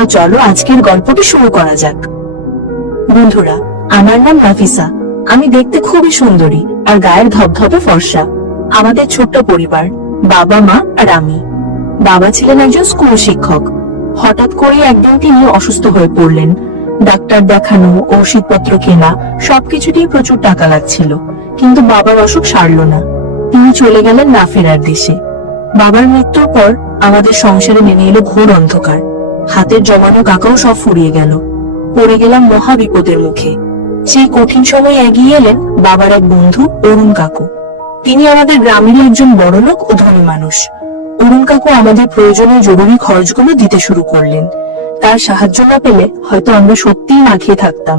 তো চলো আজকের গল্পটি শুরু করা যাক। বন্ধুরা, আমার নাম নাফিসা। আমি দেখতে খুবই সুন্দরী আর গায়ের ধবধবে ফর্সা। আমাদের ছোট্ট পরিবার, বাবা মা আর আমি। বাবা ছিলেন একজন স্কুল শিক্ষক। হঠাৎ করে একদিন তিনি অসুস্থ হয়ে পড়লেন। ডাক্তার দেখানো, ওষুধপত্র কেনা সবকিছুতেই প্রচুর টাকা লাগছিল, কিন্তু বাবার অসুখ সারল না। তিনি চলে গেলেন না ফেরার দেশে। বাবার মৃত্যুর পর আমাদের সংসারে নেমে এলো ঘোর অন্ধকার। হাতের জমানো টাকাও সব ফুরিয়ে গেল। পড়ে গেলাম মহা বিপদের মুখে। সেই কঠিন সময় এগিয়ে এলেন বাবার এক বন্ধু অরুণ কাকু। তিনি আমাদের গ্রামেরই একজন বড়লোক ও ধনী মানুষ। অরুণ কাকু আমাদের প্রয়োজনীয় জরুরি খরচগুলো দিতে শুরু করলেন। তার সাহায্য না পেলে হয়তো আমরা সত্যিই না খেয়ে থাকতাম।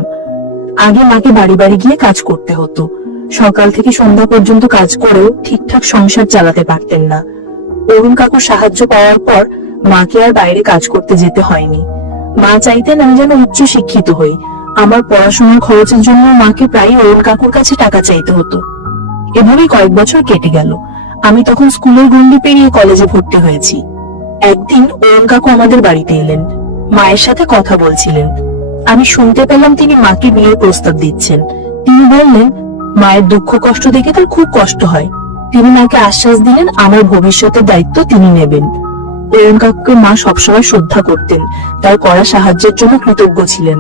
আগে মাকে বাড়ি বাড়ি গিয়ে কাজ করতে হতো। সকাল থেকে সন্ধ্যা পর্যন্ত কাজ করেও ঠিকঠাক সংসার চালাতে পারতেন না। অরুণ কাকুর সাহায্য পাওয়ার পর মাকে আর বাইরে কাজ করতে যেতে হয়নি। মা চাইতেন আমি যেন উচ্চ শিক্ষিত হই। আমার পড়াশোনার খরচের জন্য মাকে প্রায় অরুণ কাকুর কাছে টাকা চাইতে হতো। এভাবেই কয়েক বছর কেটে গেল। আমি তখন স্কুলের গণ্ডি পেরিয়ে কলেজে ভর্তি হয়েছি। একদিন অরুণ কাকু আমাদের বাড়িতে এলেন। মায়ের সাথে কথা বলছিলেন। আমি শুনতে পেলাম তিনি মাকে বিয়ের প্রস্তাব দিচ্ছেন। তিনি বললেন, মায়ের দুঃখ কষ্ট দেখে তার খুব কষ্ট হয়। তিনি মাকে আশ্বাস দিলেন আমার ভবিষ্যতের দায়িত্ব তিনি নেবেন। অরুণ কাকুকে মা সবসময় শ্রদ্ধা করতেন, তার করা সাহায্যের জন্য কৃতজ্ঞ ছিলেন।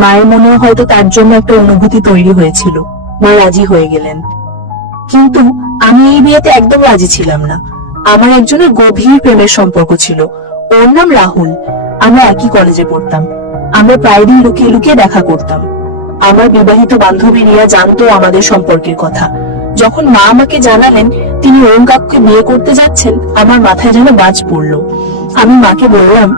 মায়ের মনেও হয়তো তার জন্য একটা অনুভূতি তৈরি হয়েছিল। মা রাজি হয়ে গেলেন। কিন্তু আমি এই বিয়েতে একদম রাজি ছিলাম না। আমার একজনের গভীর প্রেমের সম্পর্ক ছিল। ওর নাম রাহুল। আমরা একই কলেজে পড়তাম। আমরা প্রায় দিন লুকিয়ে লুকিয়ে দেখা করতাম। আমার বিবাহিত বান্ধবী রিয়া জানতো আমাদের সম্পর্কের কথা। যখন মা আমাকে জানালেন তিনি অরুণ কাকুকে বিয়ে করতে যাচ্ছেন, আমার মাথায় যেন বাজ পড়লো। আমি মাকে বললাম,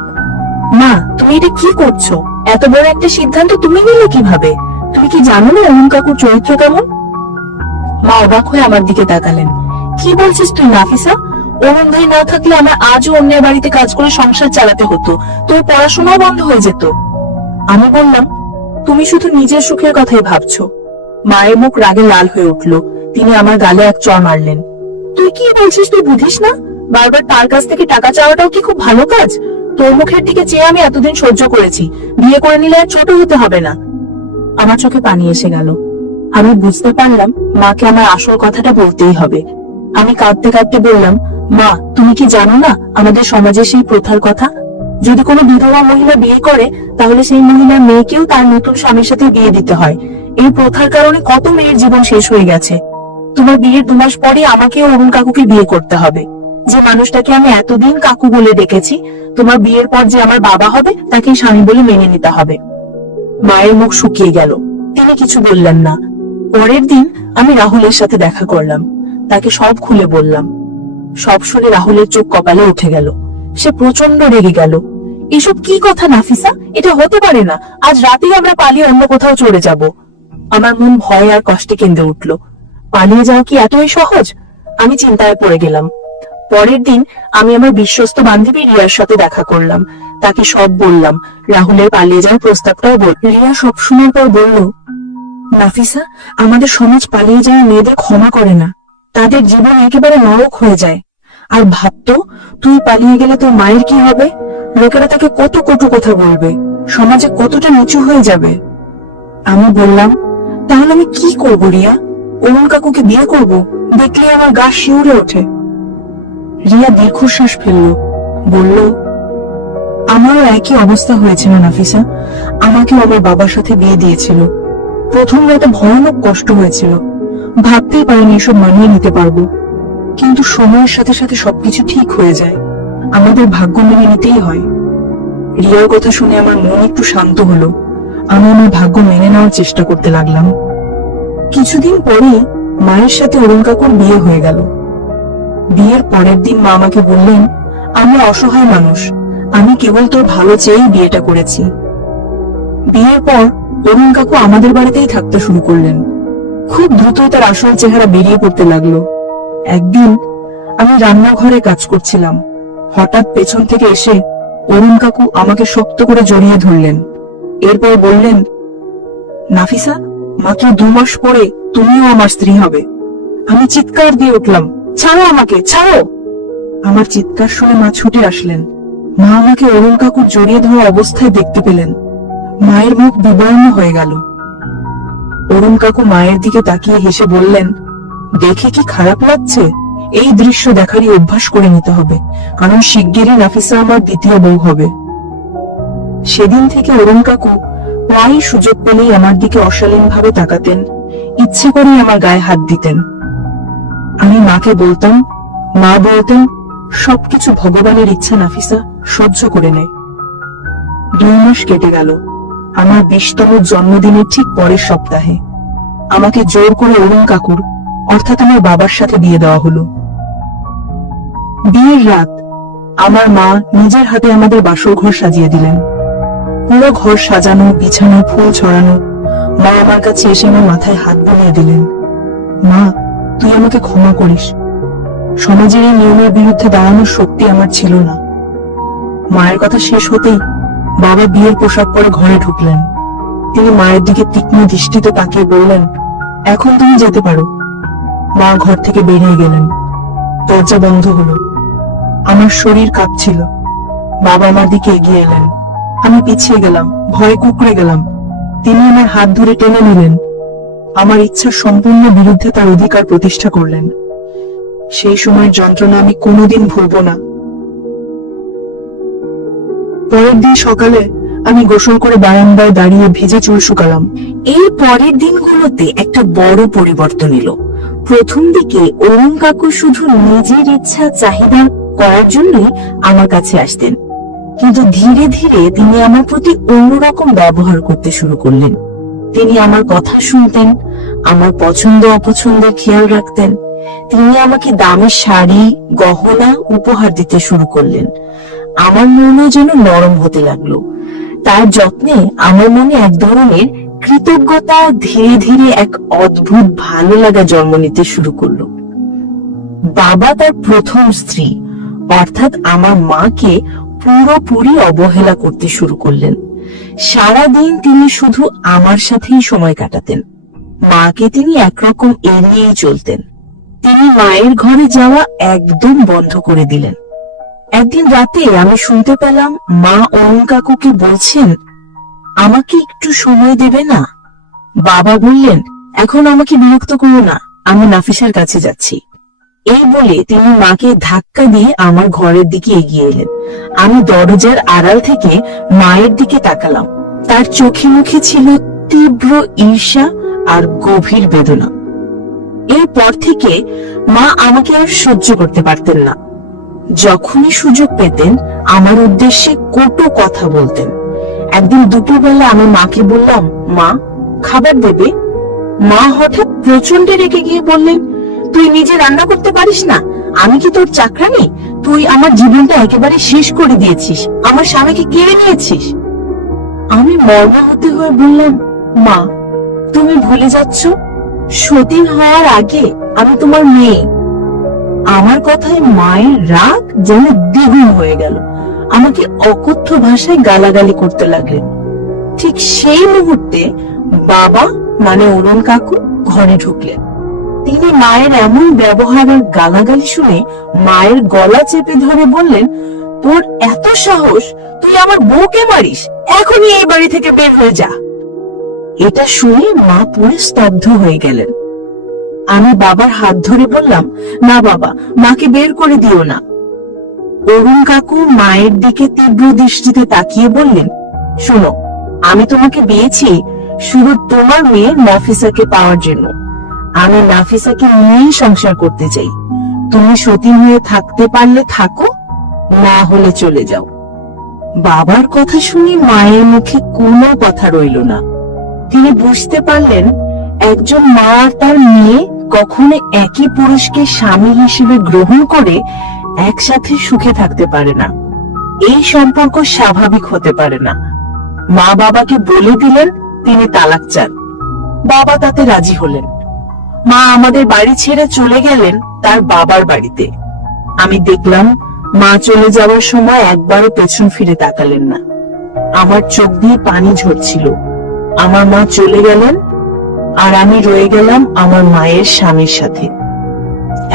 মা তুমি এটা কি করছো? এত বড় একটা সিদ্ধান্ত তুমি নিলে কিভাবে? তুমি কি জানো না অরুণ কাকুর চরিত্র কেমন? মা অবাক হয়ে আমার দিকে তাকালেন। কি বলছিস তুই নাফিসা? অরুণ ভাই না থাকলে আমার আজও অন্যের বাড়িতে কাজ করে সংসার চালাতে হতো, তোর পড়াশোনাও বন্ধ হয়ে যেত। আমি বললাম, তুমি শুধু নিজের সুখের কথাই ভাবছো। মায়ের মুখ রাগে লাল হয়ে উঠলো। তিনি আমার গালে এক চড় মারলেন। তুই কি বলছিস? তুই বুঝিস না বারবার তার কাছ থেকে টাকা চাওয়াটাও কি খুব ভালো কাজ? তোর মুখের দিকে চেয়ে আমি এতদিন সহ্য করেছি। বিয়ে করে নিলে আর ছোট হতে হবে না। আমার চোখে পানি এসে গেল। আমি বুঝতে পারলাম মাকে আমার আসল কথাটা বলতেই হবে। আমি কাঁদতে কাঁদতে বললাম, মা তুমি কি জানো না আমাদের সমাজে সেই প্রথার কথা? যদি কোনো বিধবা মহিলা বিয়ে করে তাহলে সেই মহিলার মেয়েকেও তার নতুন স্বামীর সাথে বিয়ে দিতে হয়। এই প্রথার কারণে কত মেয়ের জীবন শেষ হয়ে গেছে। তোমার বিয়ের 2 মাস পরে আমাকেও অরুণ কাকুকে বিয়ে করতে হবে। যে মানুষটাকে আমি এতদিন কাকু বলে ডেকেছি, তোমার বিয়ের পর যে আমার বাবা হবে তাকে স্বামী বলে মেনে নিতে হবে। মায়ের মুখ শুকিয়ে গেল। তিনি কিছু বললেন না। পরের দিন আমি রাহুলের সাথে দেখা করলাম। তাকে সব খুলে বললাম। সব শুনে রাহুলের চোখ কপালে উঠে গেল। সে প্রচন্ড রেগে গেল। এসব কি কথা নাফিসা? এটা হতে পারে না। আজ রাতেই আমরা পালিয়ে অন্য কোথাও চলে যাব। আমার মন ভয় আর কষ্টে কেঁদে উঠল। পালিয়ে যাওয়া কি এতই সহজ? আমি চিন্তায় পড়ে গেলাম। পরের দিন আমি আমার বিশ্বস্ত বান্ধবী রিয়ার সাথে দেখা করলাম। তাকে সব বললাম। রাহুলের পালিয়ে যাওয়ার প্রস্তাবটাও বল। রিয়া সব শোনার পর বলল, নাফিসা, আমাদের সমাজ পালিয়ে যাওয়া মেয়েদের ক্ষমা করে না। তাদের জীবন একেবারে নরক হয়ে যায়। আর ভাবতো তুই পালিয়ে গেলে তোর মায়ের কি হবে? লোকেরা তাকে কত কটু কথা বলবে, সমাজে কতটা নিচু হয়ে যাবে। আমি বললাম, তাহলে আমি কি করব রিয়া? অরুণ কাকুকে বিয়ে করব? দেখলে আমার গা শিউরে ওঠে। রিয়া দীর্ঘশ্বাস ফেলল, বলল, আমারও একই অবস্থা হয়েছিল নাফিসা। আমাকেও আমার বাবার সাথে বিয়ে দিয়েছিল। প্রথম রাতে ভয়ানক কষ্ট হয়েছিল। ভাবতেই পারিনি এসব মানিয়ে নিতে পারবো। কিন্তু সময়ের সাথে সাথে সবকিছু ঠিক হয়ে যায়। আমাদের ভাগ্য মেনে নিতেই হয়। রিয়ার কথা শুনে আমার মন একটু শান্ত হলো। আমি আমার ভাগ্য মেনে নেওয়ার চেষ্টা করতে লাগলাম। কিছুদিন পরেই মায়ের সাথে অরুণ কাকুর বিয়ে হয়ে গেল। বিয়ের পরের দিন মা আমাকে বললেন, আমরা অসহায় মানুষ, আমি কেবল তোর ভালো চেয়েই বিয়েটা করেছি। বিয়ের পর অরুণ কাকু আমাদের বাড়িতেই থাকতে শুরু করলেন। খুব দ্রুতই তার আসল চেহারা বেরিয়ে পড়তে লাগলো। একদিন আমি রান্নাঘরে কাজ করছিলাম। হঠাৎ পেছন থেকে এসে অরুণ কাকু আমাকে শক্ত করে জড়িয়ে ধরলেন। এরপর বললেন, নাফিসা, মাত্র 2 মাস পরে তুমিও আমার স্ত্রী হবে। আমি চিৎকার দিয়ে উঠলাম, ছাড়ো আমাকে, ছাড়ো। আমার চিৎকার শুনে মা ছুটে আসলেন। মা আমাকে অরুণ কাকুর জড়িয়ে ধরা অবস্থায় দেখতে পেলেন। মায়ের মুখ বিবর্ণ হয়ে গেল। অরুণ কাকু মায়ের দিকে তাকিয়ে হেসে বললেন, দেখে কি খারাপ লাগছে? এই দৃশ্য দেখারই অভ্যাস করে নিতে হবে, কারণ শিগগিরই নাফিসা আমার দ্বিতীয় বউ হবে। সেদিন থেকে অরুণ কাকু প্রায় সুযোগ পেলেই আমার দিকে অশালীন ভাবে তাকাতেন, ইচ্ছে করেই আমার গায়ে হাত দিতেন। আমি মাকে বলতাম, মা বলতেন, সবকিছু ভগবানের ইচ্ছা, নাফিসা সহ্য করে নেয়। 2 মাস কেটে গেল। আমার 20তম জন্মদিনের ঠিক পরের সপ্তাহে আমাকে জোর করে অরুণ কাকুর অর্থাৎ আমার বাবার সাথে বিয়ে দেওয়া হলো। বিয়ের রাত আমার মা নিজের হাতে আমাদের বাসর ঘর সাজিয়ে দিলেন। পুরো ঘর সাজানো, বিছানো, ফুল ছড়ানো। মা আমার কাছে এসে আমার মাথায় হাত বুলিয়ে দিলেন, মা তুই আমাকে ক্ষমা করিস, সমাজের এই নিয়মের বিরুদ্ধে দাঁড়ানোর শক্তি আমার ছিল না। মায়ের কথা শেষ হতেই বাবা বিয়ের পোশাক পরে ঘরে ঢুকলেন। তিনি মায়ের দিকে তীক্ষ্ণ দৃষ্টিতে তাকিয়ে বললেন, এখন তুমি যেতে পারো। মা ঘর থেকে বেরিয়ে গেলেন। দরজা বন্ধ হলো। আমার শরীর কাঁপছিল। বাবা আমার দিকে এগিয়ে এলেন। আমি পিছিয়ে গেলাম, ভয়ে কুঁকড়ে গেলাম। তিনি আমার হাত ধরে টেনে নিলেন। আমার ইচ্ছার সম্পূর্ণ বিরুদ্ধে তার অধিকার প্রতিষ্ঠা করলেন। সেই সময়ের যন্ত্রণা আমি কোনোদিন ভুলব না। পরের দিন সকালে আমি গোসল করে বারান্দায় দাঁড়িয়ে ভিজে চুল শুকালাম। এই পরের দিনগুলোতে একটা বড় পরিবর্তন এলো। প্রথম দিকে অরুণ কাকু শুধু নিজের ইচ্ছা চাহিদা করার জন্যই আমার কাছে আসতেন, কিন্তু ধীরে ধীরে তিনি আমার প্রতি অন্যরকম ব্যবহার করতে শুরু করলেন। তিনি আমার কথা শুনতেন, আমার পছন্দ অপছন্দের খেয়াল রাখতেন। তিনি আমাকে দামি শাড়ি, গহনা উপহার দিতে শুরু করলেন। আমার মনও যেন নরম হতে লাগলো। তার যত্নে আমার মনে এক ধরনের কৃতজ্ঞতা, ধীরে ধীরে এক অদ্ভুত ভালো লাগা জন্ম নিতে শুরু করলো। বাবা তার প্রথম স্ত্রী অর্থাৎ আমার মাকে পুরোপুরি অবহেলা করতে শুরু করলেন। সারাদিন তিনি শুধু আমার সাথেই সময় কাটাতেন। মাকে তিনি একরকম এড়িয়েই চলতেন। তিনি মায়ের ঘরে যাওয়া একদম বন্ধ করে দিলেন। একদিন রাতে আমি শুনতে পেলাম মা অরুণ কাকুকে বলছেন, আমাকে একটু সময় দেবে না? বাবা বললেন, এখন আমাকে বিরক্ত করো না, আমি নাফিসার কাছে যাচ্ছি। এই বলে তিনি মাকে ধাক্কা দিয়ে আমার ঘরের দিকে এগিয়ে এলেন। আমি দরজার আড়াল থেকে মায়ের দিকে তাকালাম। তার চোখে মুখে ছিল তীব্র ঈর্ষা আর গভীর বেদনা। এরপর থেকে মা আমাকে আর সহ্য করতে পারতেন না। যখনই সুযোগ পেতেন আমার উদ্দেশ্যে কটু কথা বলতেন। একদিন দুপুরবেলা আমি মাকে বললাম, মা খাবার দেবে? মা হঠাৎ প্রচন্ড রেগে গিয়ে বললেন, তুই নিজে রান্না করতে পারিস না? আমি কি তোর চাকরানি? তুই আমার জীবনটা একেবারে শেষ করে দিয়েছিস, আমার স্বামীকে কেড়ে নিয়েছিস। আমি মর্মাহত হয়ে বললাম, মা তুমি ভুলে যাচ্ছ, সতীন হওয়ার আগে আমি তোমার মেয়ে। আমার কথায় মায়ের রাগ যেন দ্বিগুণ হয়ে গেল। আমাকে অকথ্য ভাষায় গালাগালি করতে লাগলেন। ঠিক সেই মুহূর্তে বাবা মানে অরুণ কাকু ঘরে ঢুকলেন। তিনি মায়ের এমন ব্যবহার আর গালাগালি শুনে মায়ের গলা চেপে ধরে বললেন, তোর এত সাহস, তুই আমার বউকে মারিস? এখনই এই বাড়ি থেকে বের হয়ে যা। এটা শুনে মা পুরো স্তব্ধ হয়ে গেলেন। আমি বাবার হাত ধরে বললাম, না বাবা, মাকে বের করে দিও না। অরুণ কাকু মায়ের দিকে তীব্র দৃষ্টিতে তাকিয়ে বললেন, শোনো, আমি তোমাকে বিয়েছি শুধু তোমার মেয়ে নাফিসাকে পাওয়ার জন্য। আমি নাফিসাকে নিয়েই সংসার করতে চাই। তুমি সতীন হয়ে থাকতে পারলে থাকো, না হলে চলে যাও। বাবার কথা শুনে মায়ের মুখে কোনো কথা রইল না। তিনি বুঝতে পারলেন একজন মা আর তার মেয়ে কখনো একই পুরুষকে স্বামী হিসেবে গ্রহণ করে একসাথে সুখে থাকতে পারে না। এই সম্পর্ক স্বাভাবিক হতে পারে না। মা বাবাকে বলে দিলেন তিনি তালাক চান। বাবা তাতে রাজি হলেন। মা আমাদের বাড়ি ছেড়ে চলে গেলেন তার বাবার বাড়িতে। আমি দেখলাম মা চলে যাওয়ার সময় একবারও পেছন ফিরে তাকালেন না। আমার চোখ দিয়ে পানি ঝরছিল। আমার মা চলে গেলেন আর আমি রয়ে গেলাম আমার মায়ের স্বামীর সাথে।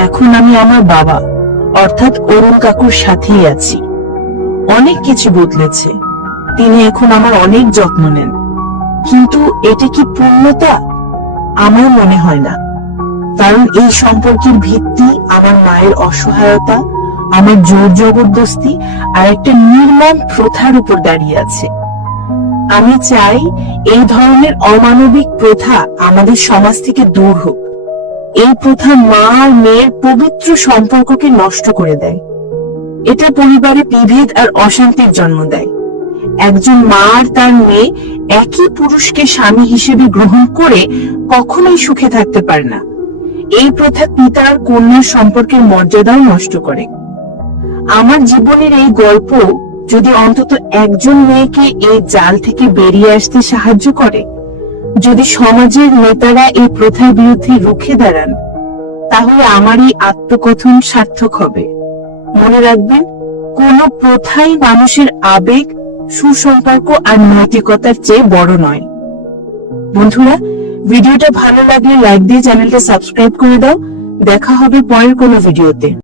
এখন আমি আমার বাবা অর্থাৎ অরুণ কাকুর সাথেই আছি। অনেক কিছু বদলেছে। তিনি এখন আমার অনেক যত্ন নেন। কিন্তু এটা কি পূর্ণতা? আমার মনে হয় না। কারণ এই সম্পর্কের ভিত্তি আমার মায়ের অসহায়তা, আমার জোর জবরদস্তি আর একটা নির্মম প্রথার উপর দাঁড়িয়ে আছে। আমি চাই এই ধরনের অমানবিক প্রথা আমাদের সমাজ থেকে দূর হোক। এই প্রথা মা আর মেয়ের পবিত্র সম্পর্ককে নষ্ট করে দেয়। এটা পরিবারে বিভেদ আর অশান্তির জন্ম দেয়। একজন মা আর তার মেয়ে একই পুরুষকে স্বামী হিসেবে গ্রহণ করে কখনোই সুখে থাকতে পারে না। এই প্রথা পিতা আর কন্যার সম্পর্কের মর্যাদাও নষ্ট করে। আমার জীবনের এই গল্প যদি অন্তত একজন মেয়েকে এই জাল থেকে বেরিয়ে আসতে সাহায্য করে, যদি সমাজের নেতারা এই প্রথার বিরুদ্ধে রুখে দাঁড়ান, তাহলে আমার এই আত্মকথন সার্থক হবে। মনে রাখবেন, কোন প্রথাই মানুষের আবেগ, সুসম্পর্ক আর নৈতিকতার চেয়ে বড় নয়। বন্ধুরা, ভিডিওটা ভালো লাগলে লাইক দিয়ে চ্যানেলটা সাবস্ক্রাইব করে দাও। দেখা হবে পরের কোনো ভিডিওতে।